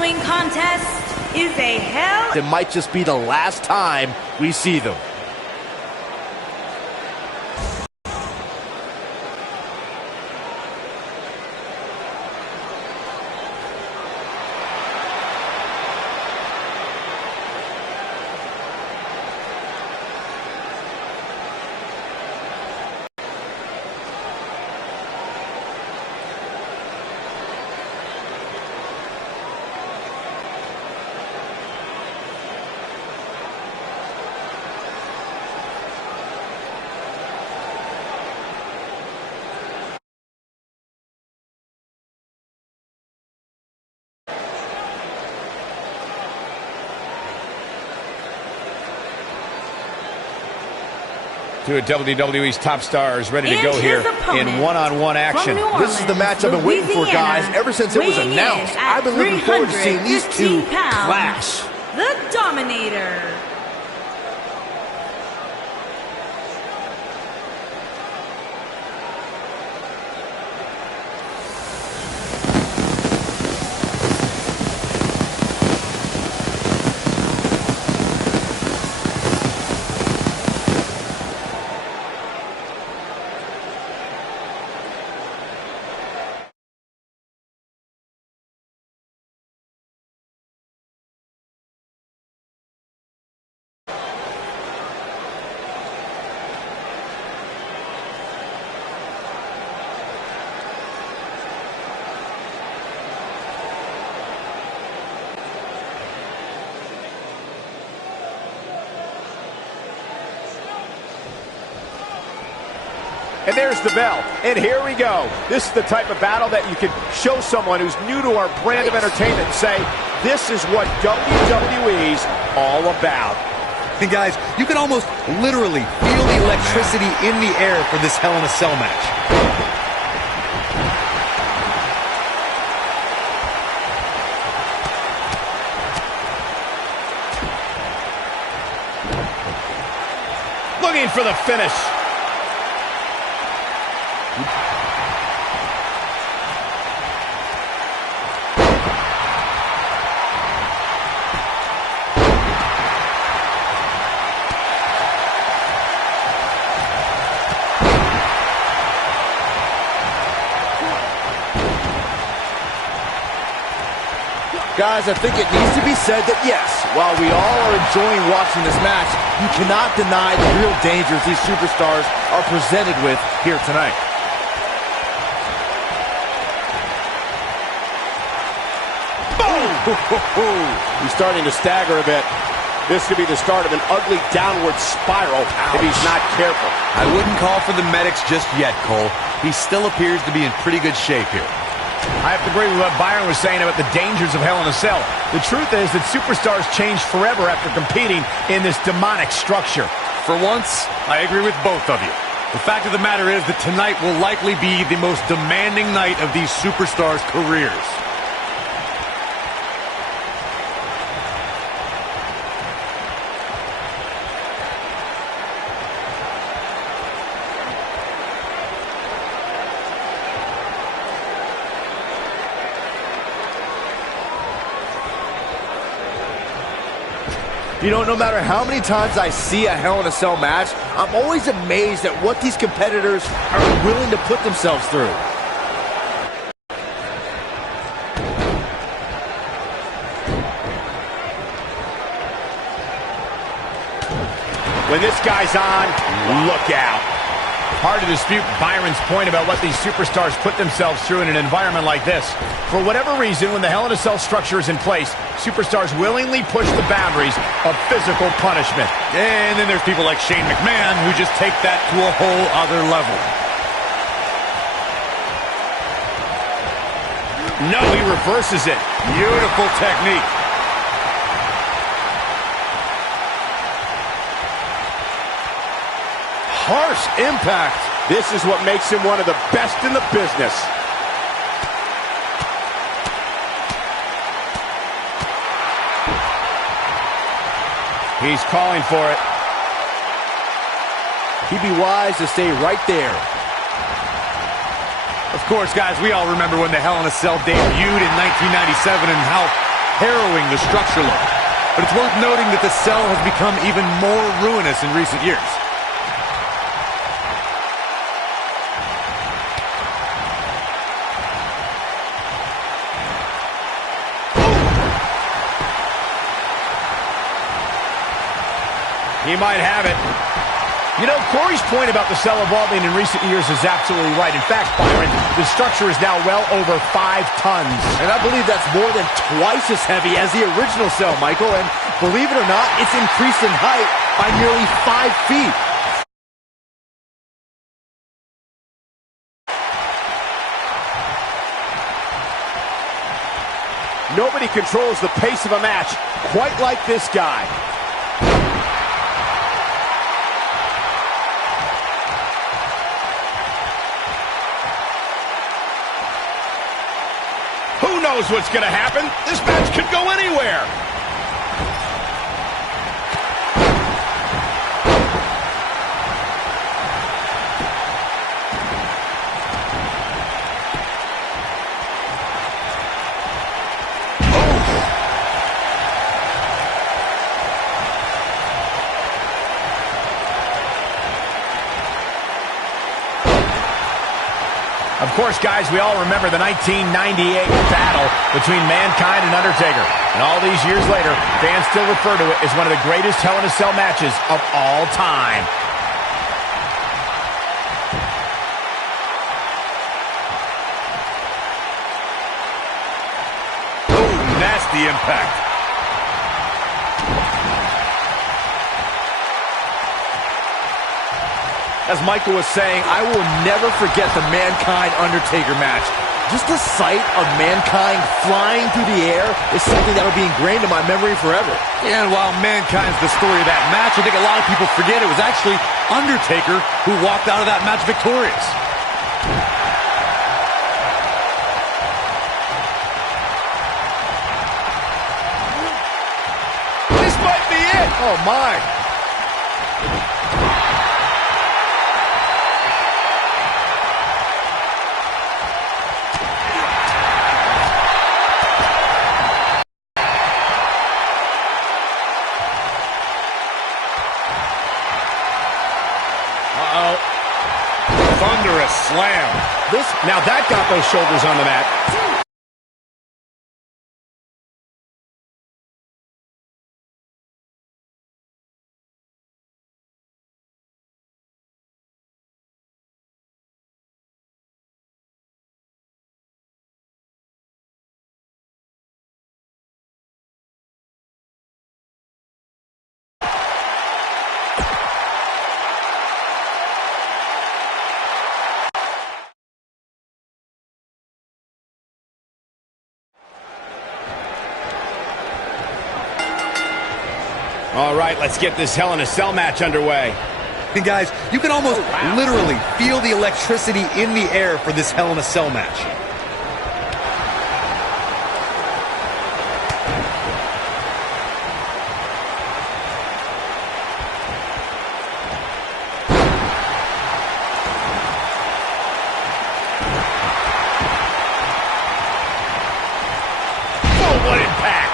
following contest is a hell... It might just be the last time we see them. Two of WWE's top stars ready to go here in one-on-one action. This is the match I've been waiting for, guys, ever since it was announced. I've been looking forward to seeing these two clash. The Dominator. And there's the bell. And here we go. This is the type of battle that you can show someone who's new to our brand of entertainment and say, this is what WWE's all about. And guys, you can almost literally feel the electricity in the air for this Hell in a Cell match. Looking for the finish. Guys, I think it needs to be said that, yes, while we all are enjoying watching this match, you cannot deny the real dangers these superstars are presented with here tonight. Boom! He's starting to stagger a bit. This could be the start of an ugly downward spiral if he's not careful. I wouldn't call for the medics just yet, Cole. He still appears to be in pretty good shape here. I have to agree with what Byron was saying about the dangers of Hell in a Cell. The truth is that superstars change forever after competing in this demonic structure. For once, I agree with both of you. The fact of the matter is that tonight will likely be the most demanding night of these superstars' careers. You know, no matter how many times I see a Hell in a Cell match, I'm always amazed at what these competitors are willing to put themselves through. When this guy's on, look out. Hard to dispute Byron's point about what these superstars put themselves through in an environment like this. For whatever reason, when the Hell in a Cell structure is in place, superstars willingly push the boundaries of physical punishment. And then there's people like Shane McMahon who just take that to a whole other level. No, he reverses it. Beautiful technique. Harsh impact. This is what makes him one of the best in the business. He's calling for it. He'd be wise to stay right there. Of course, guys, we all remember when the Hell in a Cell debuted in 1997 and how harrowing the structure looked. But it's worth noting that the cell has become even more ruinous in recent years. He might have it. You know, Corey's point about the cell evolving in recent years is absolutely right. In fact, Byron, the structure is now well over 5 tons. And I believe that's more than twice as heavy as the original cell, Michael. And believe it or not, it's increased in height by nearly 5 feet. Nobody controls the pace of a match quite like this guy. Who knows what's going to happen? This match could go anywhere. Of course, guys, we all remember the 1998 battle between Mankind and Undertaker. And all these years later, fans still refer to it as one of the greatest Hell in a Cell matches of all time. Oh, nasty impact. As Michael was saying, I will never forget the Mankind-Undertaker match. Just the sight of Mankind flying through the air is something that will be ingrained in my memory forever. Yeah, and while Mankind's the story of that match, I think a lot of people forget it was actually Undertaker who walked out of that match victorious. This might be it. Oh, my. Thunderous slam. Now that got those shoulders on the mat. All right, let's get this Hell in a Cell match underway. And guys, you can almost literally feel the electricity in the air for this Hell in a Cell match. Oh, what impact!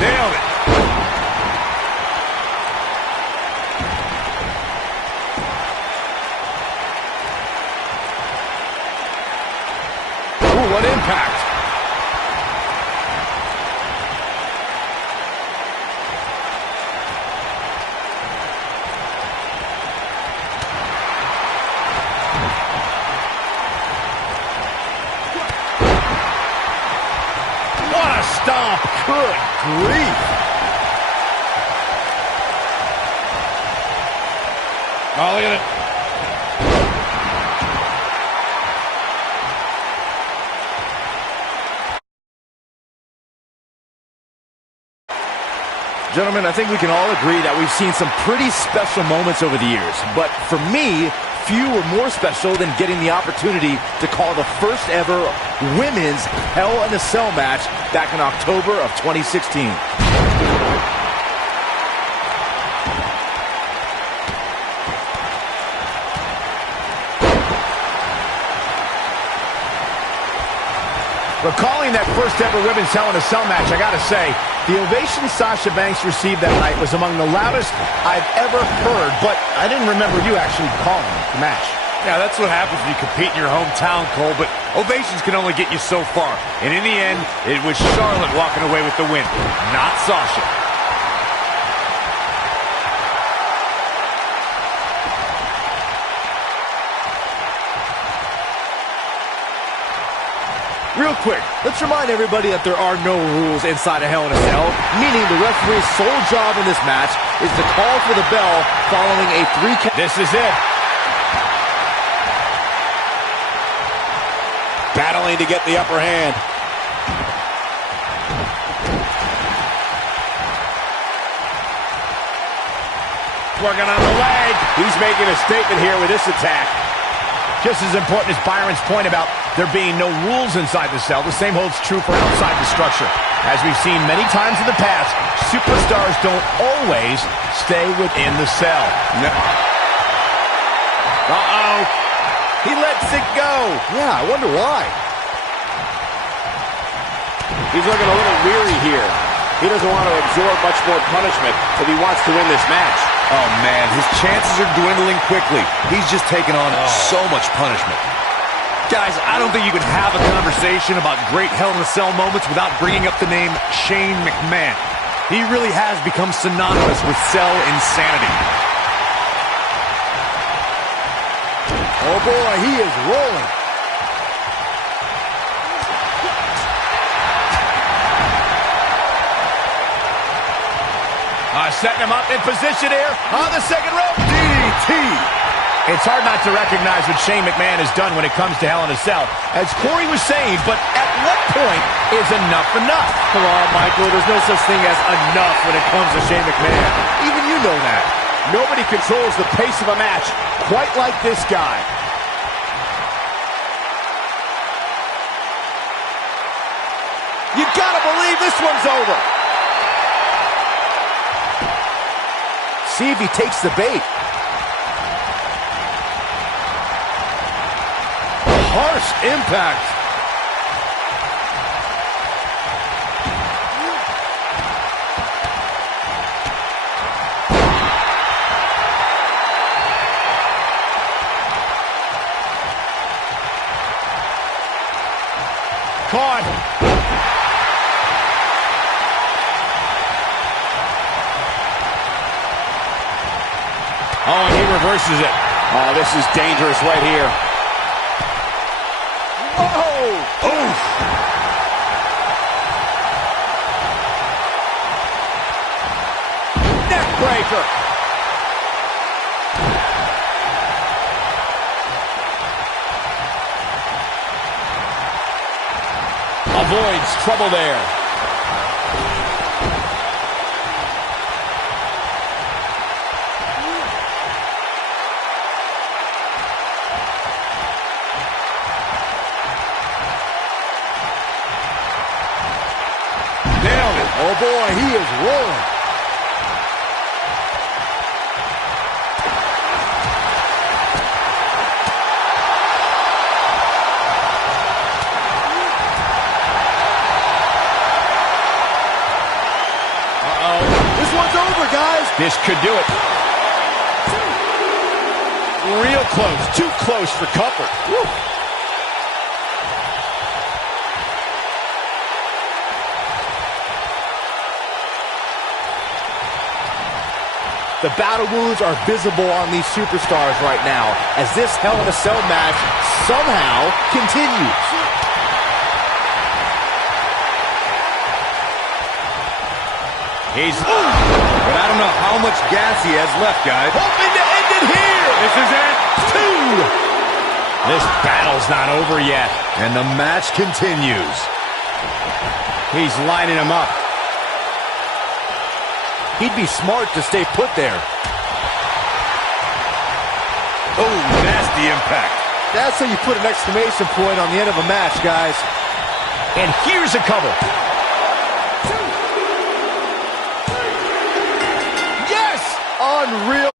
Nailed it. Ooh, what impact! What a stomp! Good grief! Oh, look at it. Gentlemen, I think we can all agree that we've seen some pretty special moments over the years. But for me, few were more special than getting the opportunity to call the first ever women's Hell in a Cell match back in October of 2016. Recalling that first ever Women's Hell in a Cell match, I gotta say, the ovation Sasha Banks received that night was among the loudest I've ever heard, but I didn't remember you actually calling the match. Yeah, that's what happens when you compete in your hometown, Cole, but ovations can only get you so far. And in the end, it was Charlotte walking away with the win, not Sasha. Real quick, let's remind everybody that there are no rules inside a Hell in a Cell, meaning the referee's sole job in this match is to call for the bell following a 3 count. This is it. Battling to get the upper hand. Working on the leg. He's making a statement here with this attack. Just as important as Byron's point about there being no rules inside the cell, the same holds true for outside the structure. As we've seen many times in the past, superstars don't always stay within the cell. No. Uh-oh. He lets it go. Yeah, I wonder why. He's looking a little weary here. He doesn't want to absorb much more punishment if he wants to win this match. Oh, man, his chances are dwindling quickly. He's just taken on so much punishment. Guys, I don't think you can have a conversation about great Hell in a Cell moments without bringing up the name Shane McMahon. He really has become synonymous with cell insanity. Oh boy, he is rolling. Setting him up in position here on the second rope. DDT. It's hard not to recognize what Shane McMahon has done when it comes to Hell in a Cell. As Corey was saying, but at what point is enough enough? Come on, Michael, there's no such thing as enough when it comes to Shane McMahon. Even you know that. Nobody controls the pace of a match quite like this guy. You gotta believe this one's over. See if he takes the bait. Harsh impact. Caught. Oh, and he reverses it. Oh, this is dangerous right here. Oh! Oof! Neck breaker. Avoids trouble there. Oh boy, he is rolling. Uh-oh. This one's over, guys. This could do it. Real close. Too close for comfort. Woo. The battle wounds are visible on these superstars right now as this Hell in a Cell match somehow continues. But I don't know how much gas he has left, guys. Hoping to end it here. This is it. 2. This battle's not over yet. And the match continues. He's lining him up. He'd be smart to stay put there. Oh, nasty impact. That's how you put an exclamation point on the end of a match, guys. And here's a cover. Yes! Unreal.